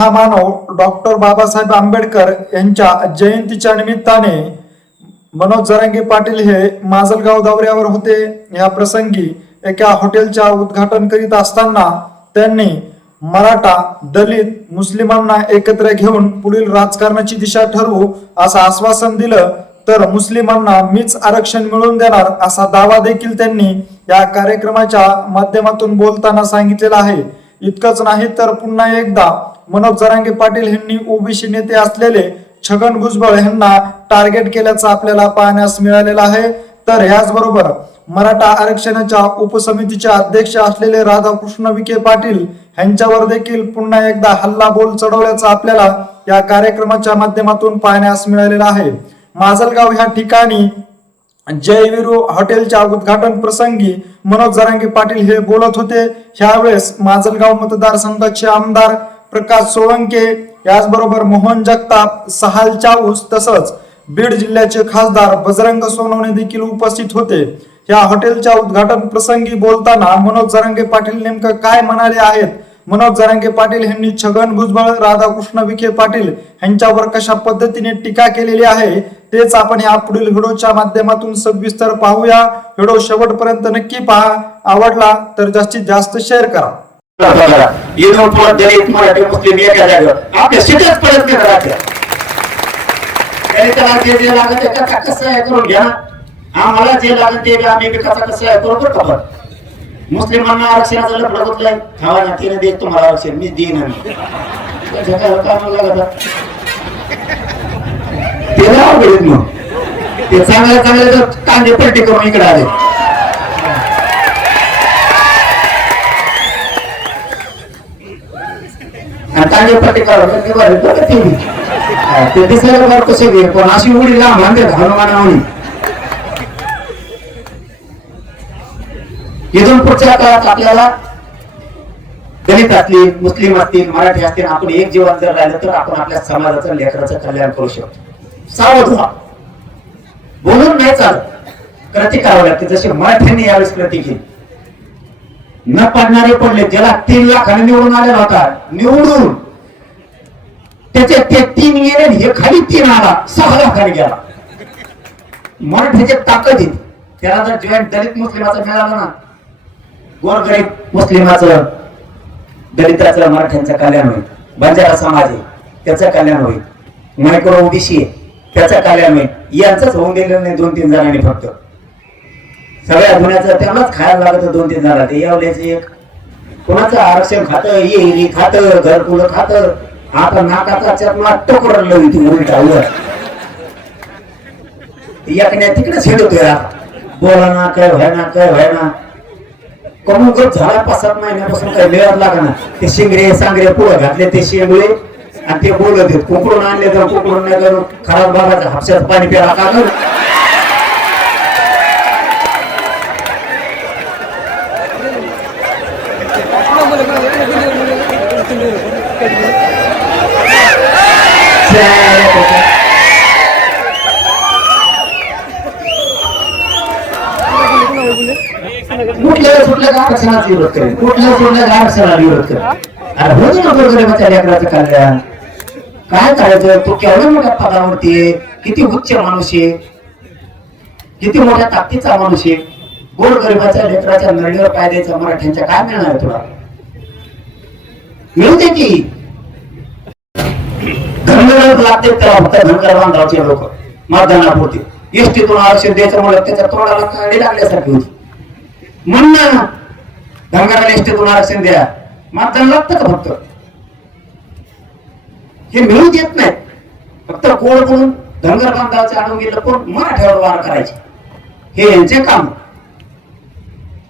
हा मानव डॉक्टर बाबासाहेब आंबेडकर यांच्या जयंतीच्या निमित्ताने मनोज जरांगे पाटील हे माजलगाव दौऱ्यावर होते। या प्रसंगी एका हॉटेलच्या उद्घाटन करीत असताना त्यांनी मराठा, दलित, मुस्लिमांना एकत्र घेऊन पुढील राजकारणाची दिशा ठरवू असं आश्वासन दिलं, तर मुस्लिमांना मीच आरक्षण मिळवून देणार असा दावा देखील त्यांनी या कार्यक्रमाच्या माध्यमातून बोलताना सांगितलेला आहे। इतकंच नाही तर पुन्हा एकदा मनोज जरांगे पाटील यांनी ओबीसी नेते असलेले छगन भुजबळ यांना टार्गेट केल्याचं आपल्याला पाहण्यास मिळालेलं आहे। तर याचबरोबर मराठा आरक्षणाच्या उपसमितीचे अध्यक्ष असलेले राधाकृष्ण विखे पाटील यांच्यावर देखील पुन्हा एकदा हल्लाबोल चढवल्याचं आपल्याला या कार्यक्रमाच्या माध्यमातून पाहण्यास मिळालेलं आहे। माजलगाव ह्या ठिकाणी जयवीरू हॉटेलच्या उद्घाटन प्रसंगी मनोज जरांगे पाटील हे बोलत होते। ह्यावेळेस माजलगाव मतदारसंघाचे आमदार प्रकाश सोळंके, याचबरोबर मोहन जगताप, सहाल चाऊस तसंच बीड जिल्ह्याचे खासदार बजरंग सोनवणे देखील उपस्थित होते। या हॉटेलच्या उद्घाटन प्रसंगी बोलताना मनोज जरांगे पाटील नेमकं काय म्हणाले आहेत, मनोज जरांगे पाटील यांनी छगन भुजबळ, राधाकृष्ण विखे पाटील यांच्यावर कशा पद्धतीने टीका केलेली आहे, तेच आपण या पुढील व्हिडिओच्या माध्यमातून सविस्तर पाहूया। व्हिडिओ शेवटपर्यंत नक्की पहा, आवडला तर जास्तीत जास्त शेअर करा। मराठी मुस्लिम एका जागेवर आपल्या सीटच प्रयत्न करायचे, जे लागत त्याचा कसं करून घ्या, आम्हाला जे लागत ते आम्ही विकासा कसं बरोबर का? मुस्लिमांना आरक्षणाचं लफडं होतलंय, खावा ना तिने देत तुम्हाला आरक्षण, मी देईन ते चांगल्या चांगल्या तर कांदे पलटी करून इकडे आले। कांदे पलटी करून ते दिसायला बरं कसे घे, पण अशी उडी लांब आणते हनुमानावणी। इथून पुढच्या काळात आपल्याला दलित असतील, मुस्लिम असतील, मराठी असतील, आपण एक जीवन जर राहिलं तर आपण आपल्या समाजाचं, लेकराचं कल्याण करू शकतो। सावध व्हा, बोलून नाही चालत, कृती करावं लागते। जसे मराठ्यांनी यावेळेस कृती केली, न पडणारे पडले, ज्याला 3 लाखाने निवडून आलेला होता, निवडून त्याचे ते 3 गेले, हे खाली 3 आला, 6 लाखाने गेला। मराठीची ताकद येते, त्याला जर जॉईंट दलित मुस्लिमाचं मिळालं ना, गोरगरीब मुस्लिमाचं, दलिताचं, मराठ्यांचं कल्याण होईल। बंजारा समाज आहे त्याचं कल्याण होईल, मायक्रो ओबीसी आहे त्याचं कल्याण होईल। यांचंच होऊन गेलेलं नाही 2-3 जणांनी, फक्त सगळ्या दुनियाचं त्यांनाच खायला लागत 2-3 जणांना। ते यावल्याचं एक कोणाचं आरक्षण खातं, येरी खातं, घरकुलं खातं, आता नाकाचा चर्मा टोकर लावली उलटा वर एकण्या तिकडेच हेडतोय, बोला ना काय व्हायना, काय व्हायना, कमुगत झाला 5-7 महिन्यापासून काही मिळत लागा ना। ते शिंगरे सांगरे पुढे घातले ते शेंगळे आणि ते बोलत आहेत, कुकडून आणले तर कुकडून नाही तर खराब भागाचं हापशात पाणी प्याला का गं? कुठल्या आरक्षणाचा विरोध करेल, कुठल्या आरक्षणाला विरोध करेल? अरे होत ना गोरगरिबाच्या लेकराचं कल्याण, काय करायचं? तो केवढ्या मोठ्या पदावरती आहे, किती उच्च माणूस आहे, किती मोठ्या ताकदीचा माणूस आहे, गोरगरिबाच्या लेकराच्या नळीवर पाय द्यायचा मराठ्यांच्या काय मिळणार आहे तुला? मिळू दे की धनगर लागते त्याला, फक्त धनगर बांधवाचे लोक मतदानापुरते एसटीतून आरक्षण द्यायचं म्हणून त्याच्या तोंडाला काडी लागल्यासारखी होती। म्हणून धनगराला एसटीतून आरक्षण द्या, मतदान लागतं का? फक्त हे मिळू देत नाही, फक्त कोण बोलून धनगर बांधवाचे आणून गेलं, कोण मराठ्यावर वार करायचे, हे यांचे काम।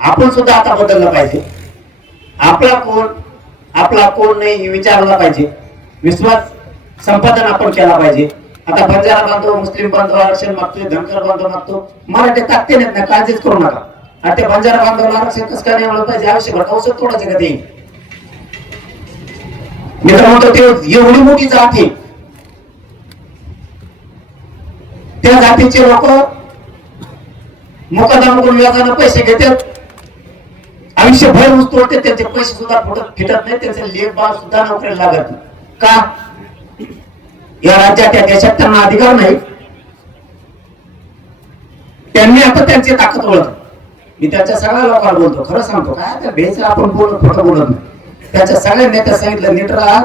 आपण सुद्धा आता बदललं पाहिजे, आपला कोण नाही विचारला पाहिजे, विश्वास संपादन आपण केला पाहिजे। आता बंजारा बांधव, मुस्लिम बांधव आरक्षण मागतोय, धनगर बांधव मागतो, मराठी ताकते नाहीत ना, काळजीच करू नका। आणि ते बंजारा बांधवाला आरक्षण कसं काय मिळालं पाहिजे, आवश्यक औषध तोडायचं का? ते मी तर म्हणतो ते एवढी मोठी जात आहे, त्या जातीचे लोक मुकादमाकडून व्याजानं पैसे घेतात, आयुष्यभर ऊस तोडते, त्यांचे पैसे सुद्धा फिटत नाही, त्यांचे लेख बाळ सुद्धा नोकरीला लागत नाही। का या राज्यात या देशात त्यांना अधिकार नाही? त्यांनी आता त्यांची ताकद ओळख. मी त्याच्या सगळ्या लोकांना बोलतो, खरं सांगतो, काय त्या भेस आपण बोलत खोटं बोलत नाही. त्याच्या सगळ्या नेत्या सांगितलं नीट राहा,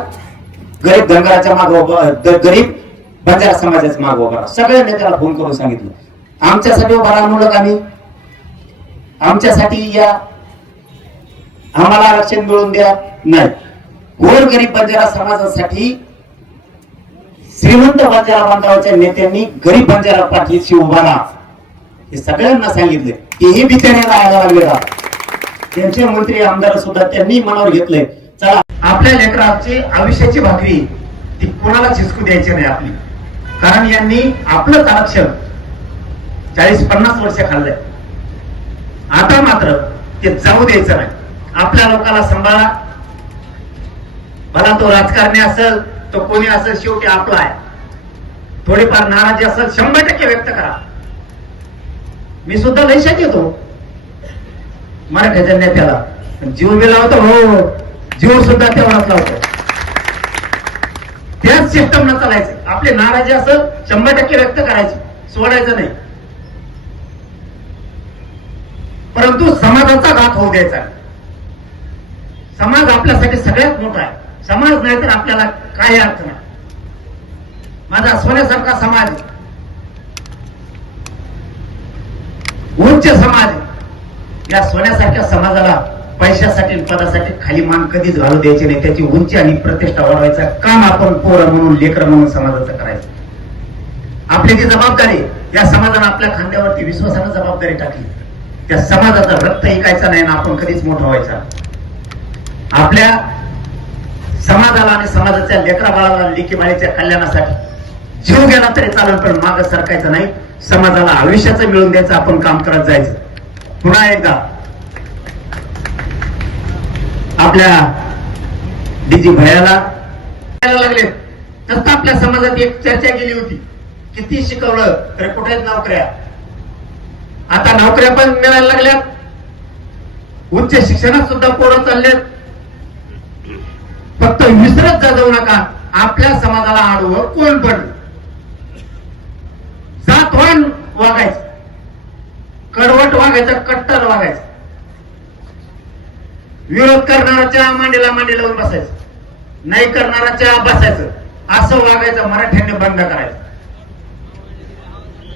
गरीब धनगराच्या मागे, गरीब बंजारा समाजाच्या मागे उभा राहा. सगळ्या नेत्याला फोन करून सांगितलं आमच्यासाठी उभा राहा मुलं, आम्ही आमच्यासाठी या, आम्हाला आरक्षण मिळवून द्या. नाही, गोर गरीब बंजारा समाजासाठी श्रीमंत बंजारा बांधवाच्या नेत्यांनी गरीब बंजारा पाठीशी उभा राहा हे सगळ्यांना सांगितले. तेही भीतीने राहायला लागले का? त्यांचे मंत्री आमदार सुद्धा त्यांनी मनावर घेतले, चला आपल्या लेकराची आयुष्याची भाकरी ती कोणाला चिसकू द्यायची नाही आपली. कारण यांनी आपलंच आरक्षण 40-50 वर्ष खाल्लंय. आता मात्र ते जाऊ द्यायचं नाही. आपल्या लोकांना सांभाळा. भला तो राजकारणी असेल, तो कोणी असेल, शेवटी आपला आहे. थोडीफार नाराजी असेल 100% व्यक्त करा. मी सुद्धा लक्षात येतो मराठ्याच्या नेत्याला, जीव बी लावतो, हो जीव सुद्धा तेवढाच लावतो. त्याच सिस्टमला चालायचं. आपली नाराजी असेल 100% व्यक्त करायची, सोडायचं नाही. परंतु समाजाचा घात होऊ द्यायचा. समाज आपल्यासाठी सगळ्यात मोठा आहे. समाज नाही तर आपल्याला काही अर्थ नाही. माझा सोन्यासारखा समाज, उच्च समाज, या सोन्यासारख्या समाजाला पैशासाठी पदासाठी खाली मान कधीच घालू द्यायची नाही. त्याची उंची आणि प्रतिष्ठा वाढवायचं काम आपण पोरं म्हणून, लेकर म्हणून समाजाचं करायचं. आपली ती जबाबदारी, या समाजाने आपल्या खांद्यावरती विश्वासानं जबाबदारी टाकली. त्या समाजाचं रक्त ऐकायचं नाही ना आपण कधीच मोठं व्हायचं. आपल्या समाजाला आणि समाजाच्या लेकरा बाळाला, लेकी बाळीच्या कल्याणासाठी जीव गेला तरी चालेल, पण मागं सरकायचं नाही. समाजाला आयुष्याचं मिळून द्यायचं आपण काम करत जायचं. पुन्हा एकदा आपल्या डीजी भैयाला लागले तसं आपल्या समाजात एक चर्चा केली होती, किती शिकवलं तरी कुठे नोकऱ्या. आता नोकऱ्या पण मिळायला लागल्यात. उच्च शिक्षणात सुद्धा पोरं चाललेत. फक्त विसरत जाऊ नका, आपल्या समाजाला आडवं कोण पडलं. जातवान वागायचं, कडवट वागायचं, कट्टर वागायचं. विरोध करणाऱ्याच्या मांडीला मांडी लावून बसायचं, नाही करणाऱ्याच्या बसायचं. असं वागायचं मराठ्यांनी बंद करायचं.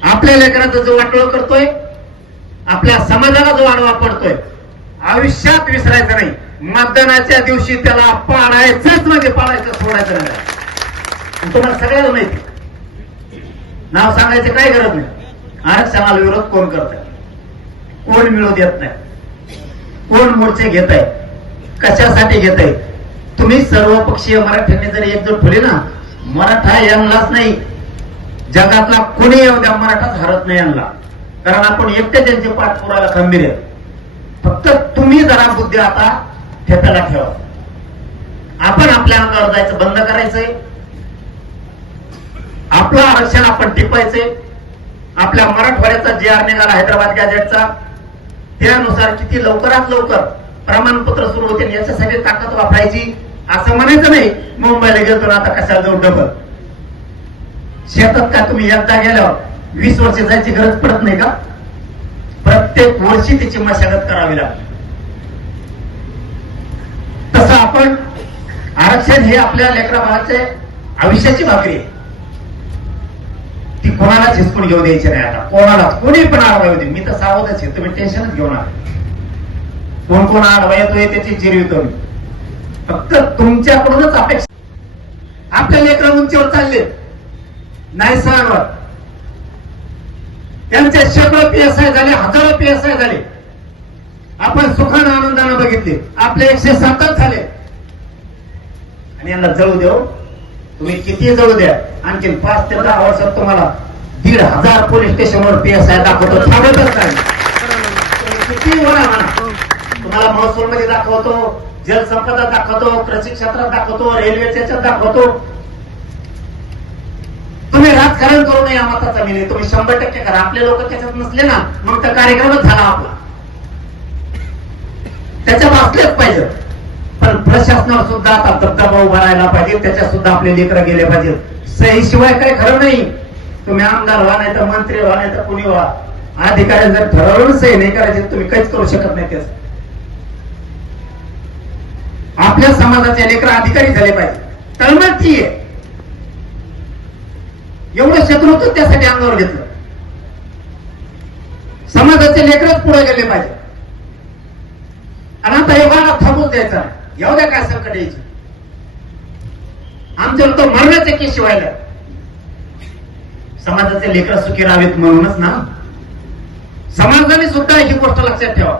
आपल्या लेकराचं जो वाटोळ करतोय, आपल्या समाजाला जो आडवा पडतोय, आयुष्यात विसरायचं नाही. मतदानाच्या दिवशी त्याला पाडायचंच, म्हणजे पाडायचं, सोडायचं नाही. तुम्हाला सगळ्याला माहिती, नाव सांगायचं काही गरज नाही. आरक्षणाला विरोध कोण करतंय, कोण मिळू देत नाही, कोण मोर्चे घेत आहे, कशासाठी घेत आहे. तुम्ही सर्वपक्षीय मराठ्यांनी जर एकजूट ठेवली ना, मराठा यांनाच नाही, जगातला कोणी येऊ द्या, मराठाच हरत नाही यांना. कारण आपण एकटे त्यांचे पाठपुराला खंबीर आहे. फक्त तुम्ही जरा बुद्धी आता ठेप्याला ठेवा. आपण आपल्या अंगावर जायचं बंद करायचंय. आपलं आरक्षण आपण टिपायचंय. आपल्या मराठवाड्याचा जे आर निघाला हैदराबाद गॅजेटचा, त्यानुसार किती लवकरात लवकर प्रमाणपत्र सुरू होते. याच्यासाठी ताकद वापरायची. असं म्हणायचं नाही मुंबईला गेलो ना आता कशाला जाऊ डबल. शेतात का तुम्ही एकदा गेल्यावर 20 वर्ष जायची गरज पडत नाही का? प्रत्येक वर्षी त्याची मशागत करावी लागते. तसं आपण आरक्षण हे आपल्या लेकरा बाळाचे आयुष्याची भाकरी आहे. ती कोणाला झिसकून घेऊ द्यायची नाही. आता कोणाला कोणी पण आडवा येऊ दे, मी तर सावधच आहे, तुम्ही टेन्शनच घेऊ नका. कोण कोण आडवा येतोय त्याची जिरवितो मी. फक्त तुमच्याकडूनच अपेक्षा. आपल्या लेकरा उंचीवर चालले नाही सणांवर, त्यांचे शेकडो PSI झाले, हजारो PSI झाले. आपण सुखानं आनंदानं बघितले. आपले 107 झाले. आणि यांना जळू देऊ, तुम्ही किती जळू द्या, आणखी 5 ते 10 वर्षात तुम्हाला 1,500 पोलीस स्टेशनवर PSI दाखवतो, थांबतच नाही. किती म्हणा म्हणा, तुम्हाला महसूल मध्ये दाखवतो, जलसंपदा दाखवतो, कृषी क्षेत्रात दाखवतो, रेल्वेच्या दाखवतो. तुम्ही राजकारण करू नये मताचा मी नाही. तुम्ही 100% करा. आपले लोक त्याच्यात नसले ना, मग तर कार्यक्रमच झाला आपला. त्याच्यात असलेच पाहिजे. पण प्रशासनावर सुद्धा आता दबदबा उभा राहायला पाहिजे, त्याच्यात सुद्धा आपले लेकरं गेले पाहिजेत. सही शिवाय काही खरं नाही. तुम्ही आमदार व्हा, नाही तर मंत्री व्हा, नाही तर कुणी व्हा, अधिकारी जर ठरवून सही नाही करायची तुम्ही काहीच करू शकत नाही. त्याच आपल्या समाजाचे लेकर अधिकारी झाले पाहिजे. तळमळ ती आहे. एवढं शत्रुत्व त्यासाठी अंगावर घेतलं. समाजाचे लेकरच पुढे गेले पाहिजे. आणि आता हे वारा थांबून द्यायचा, एवढ्या काय संकट यायची. आमच्यावर तो मरणाचे केस शिवायला. समाजाचे लेकर सुखी राहावेत म्हणूनच ना. समाजाने सुद्धा ही गोष्ट लक्षात ठेवा.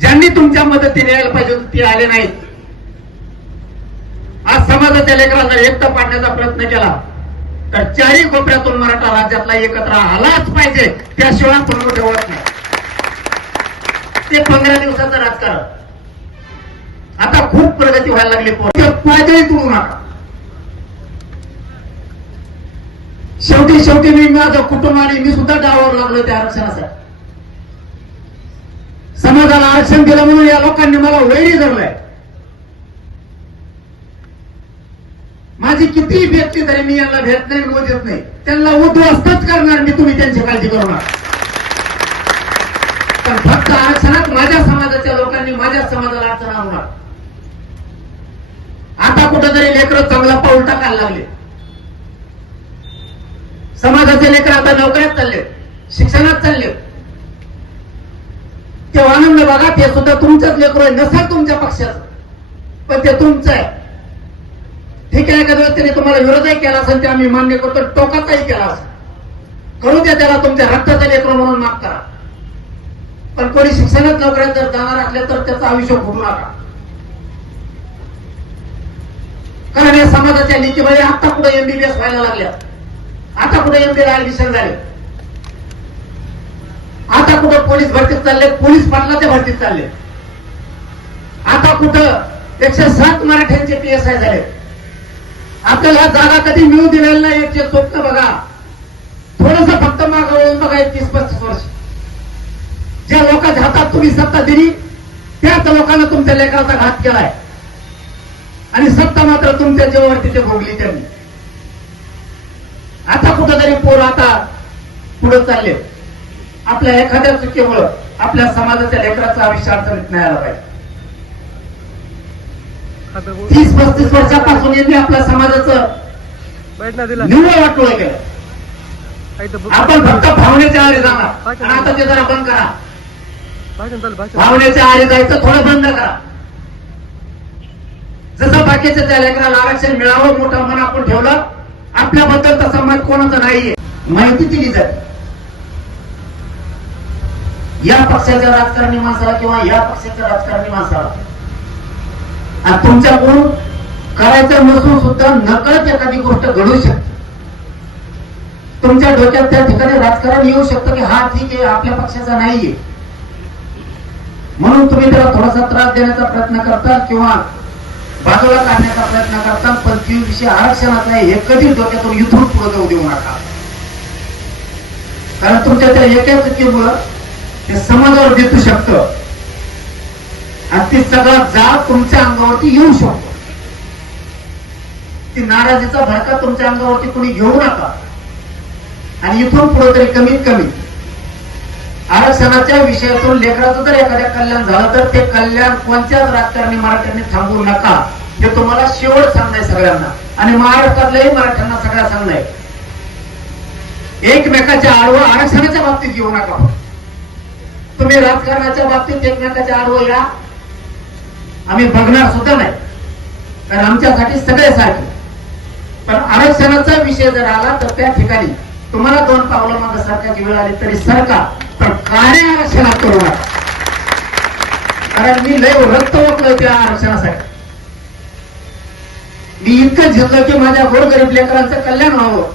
ज्यांनी तुमच्या मदतीने यायला पाहिजे होते ते आले नाहीत. आज समाजाच्या लेकरांना एकटा पाडण्याचा प्रयत्न केला तर चारही कोपऱ्यातून मराठा राज्यातला एकत्र आलाच पाहिजे, त्याशिवाय आपण ठेवत नाही. ते 15 दिवसाचं राजकारण. आता खूप प्रगती व्हायला लागली. पायदळी तुडू नका. शेवटी मी माझं कुटुंब आणि मी सुद्धा डावावर लागलो त्या आरक्षणासाठी. समाजाला आरक्षण दिलं म्हणून या लोकांनी मला वैरी धरलाय. माझी कितीही व्यक्ती तरी मी यांना भेट नाही, मोजत नाही. त्यांना उद्ध्वस्तच करणार मी, तुम्ही त्यांची काळजी करू नका. पण फक्त आरक्षणात माझ्या समाजाच्या लोकांनी माझ्या समाजाला अडचण आणणार. आता कुठेतरी लेकरं चांगला पाऊल टाकायला लागले. समाजाचे लेकर आता नोकऱ्यात चालले, शिक्षणात चालले. ते आनंद बघा, ते सुद्धा तुमचंच लेकर आहे. नसेल तुमच्या पक्षाचं पण ते तुमचं आहे. ठीक आहे, एखाद्या व्यक्तीने तुम्हाला विरोधही केला असेल ते आम्ही मान्य करतो, टोकाचाही केला असेल करू द्या त्याला. तुमच्या रक्ताचं लेकर म्हणून माफ करा. पण कोणी शिक्षणात नोकऱ्यात जर जाणार असले तर त्याचं आयुष्य फुटू नका. कारण या समाजाच्या लेकीबाई आता कुठे MBBS व्हायला लागल्या, आता कुठे MBA ला ऍडमिशन झाले, आता कुठं पोलीस भरतीत चालले, पोलीस पाटलाच्या भरतीत चालले, आता कुठं 107 मराठ्यांचे PSI झाले. आपल्याला जागा कधी मिळू दिलेलं नाही याचे स्वप्न बघा. थोडस फक्त मागं वळून बघा. 30-35 वर्ष ज्या लोकांच्या हातात तुम्ही सत्ता दिली त्याच लोकांना तुमच्या लेकराचा घात केलाय आणि सत्ता मात्र तुमच्या जीवावर तिथे भोगली त्यांनी. आता कुठंतरी पोर आता पुढे चालले. आपल्या एखाद्या चुकीमुळे आपल्या समाजाच्या लेकराचं आयुष्य अडचणीत नाही आला पाहिजे. 30-35 वर्षापासून यांनी आपल्या समाजाचं निव्वळ वाटोळं केलं. आपण फक्त भावनेच्या आहारी जाणार आणि आता ते जरा बंद करा. भावनेच्या आहारी जायचं थोडं बंद करा. जसं बाकीच्या त्या लेकराला आरक्षण मिळावं मोठं मन आपण ठेवलं, आपल्याबद्दल तसा मत कोणाचं नाहीये. माहिती दिली जाते. या पक्षाच्या राजकारणी माणसाला किंवा या पक्षाच्या राजकारणी माणसाला तुमच्याकडून करायचं नसून सुद्धा नकळत एखादी गोष्ट घडू शकते. तुमच्या डोक्यात त्या ठिकाणी राजकारण येऊ शकतं की हा ठीक आहे आपल्या पक्षाचा नाहीये म्हणून तुम्ही त्याला थोडासा त्रास देण्याचा प्रयत्न करता किंवा बाजूला काढण्याचा प्रयत्न करता. पण जी विषय आरक्षणाचा आहे हे कधी डोक्यातून इथून पुढे जाऊ देऊ नका. कारण तुमच्या त्या एका चुकीमुळं ते समाजावर दिसू शकतं आणि ती सगळा जाळ तुमच्या अंगावरती येऊ शकतो. ती नाराजीचा भडका तुमच्या अंगावरती कोणी घेऊ नका. आणि इथून पुढे तरी कमीत कमी आरक्षणाच्या विषयातून लेकराचं जर एखाद्या कल्याण झालं तर ते कल्याण कोणत्याच राजकारणी मराठ्यांनी थांबवू नका. हे तुम्हाला शेवट सांगणं सगळ्यांना आणि महाराष्ट्रातल्याही मराठ्यांना सगळ्या सांगणं. एकमेकाच्या आडवं आरक्षणाच्या बाबतीत येऊ नका. तुम्ही राजकारणाच्या बाबतीत एकमेकाच्या आडवं या आम्ही बघणार सुद्धा नाही. कारण आमच्यासाठी सगळे सारखे. पण आरक्षणाचा विषय जर आला तर त्या ठिकाणी तुम्हाला 2 पावलं मागे सरकारची वेळ आली तरी सरकार पण कार्य आरक्षणात करू नका. कारण मी लय रक्त ओतलं त्या आरक्षणासाठी. मी इतकं झेललं की माझ्या गोरगरीब लेकरांचं कल्याण व्हावं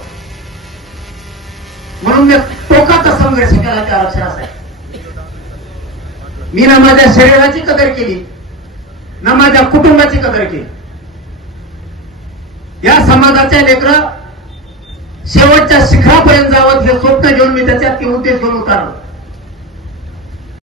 म्हणून मी टोकाचा संघर्ष केला त्या आरक्षणासाठी. मी ना माझ्या शरीराची कदर केली ना माझ्या कुटुंबाची कदर केली. या समाजाच्या लेकरं शेवटच्या शिखरापर्यंत जावं हे स्वप्न घेऊन मी त्याच्यात उद्देश घेऊन उतारलो.